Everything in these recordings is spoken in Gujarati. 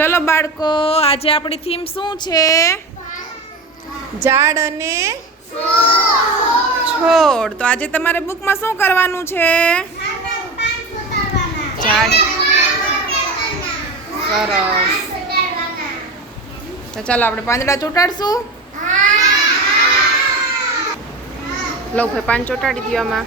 ચલો બાળકો આજે આપણી થીમ શું છે? ઝાડ અને છોડ. તો આજે તમારે બુકમાં શું કરવાનું છે? ઝાડ. સરસ. તો ચાલો આપણે પાંદડા ચોટાડશું. લઉં ભાઈ પાંચ ચોંટાડી દો આમાં.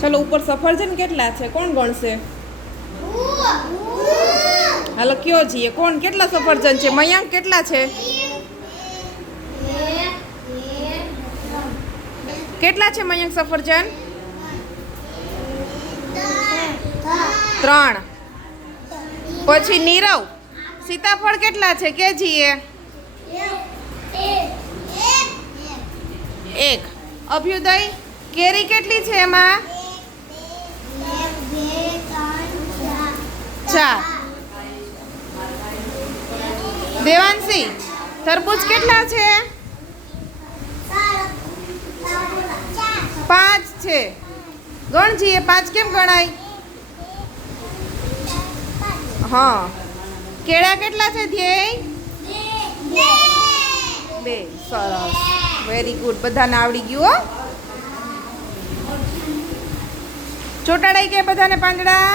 ચલો, ઉપર સફરજન કેટલા છે? કોણ ગણશે? હાલો, કયો છીએ કોણ કેટલા સફરજન છે? મયંક કેટલા છે? કેટલા છે મયંક સફરજન? ત્રણ. પછી નીરવ, સીતાફળ કેટલા છે? કે જીએ અભ્યુદય, કેરી કેટલી છે એમાં? ચાર. દેવાંશી, તરબૂચ કેટલા છે? પાંચ છે. ગણજીએ, પાંચ કેમ ગણાય? હા. કેળા કેટલા છે ધ્યેય? બે. સરસ. વેરી ગુડ બધાને આવડી ગયું હો. ચોટાડાઈ ગયા બધાને પાંદડા?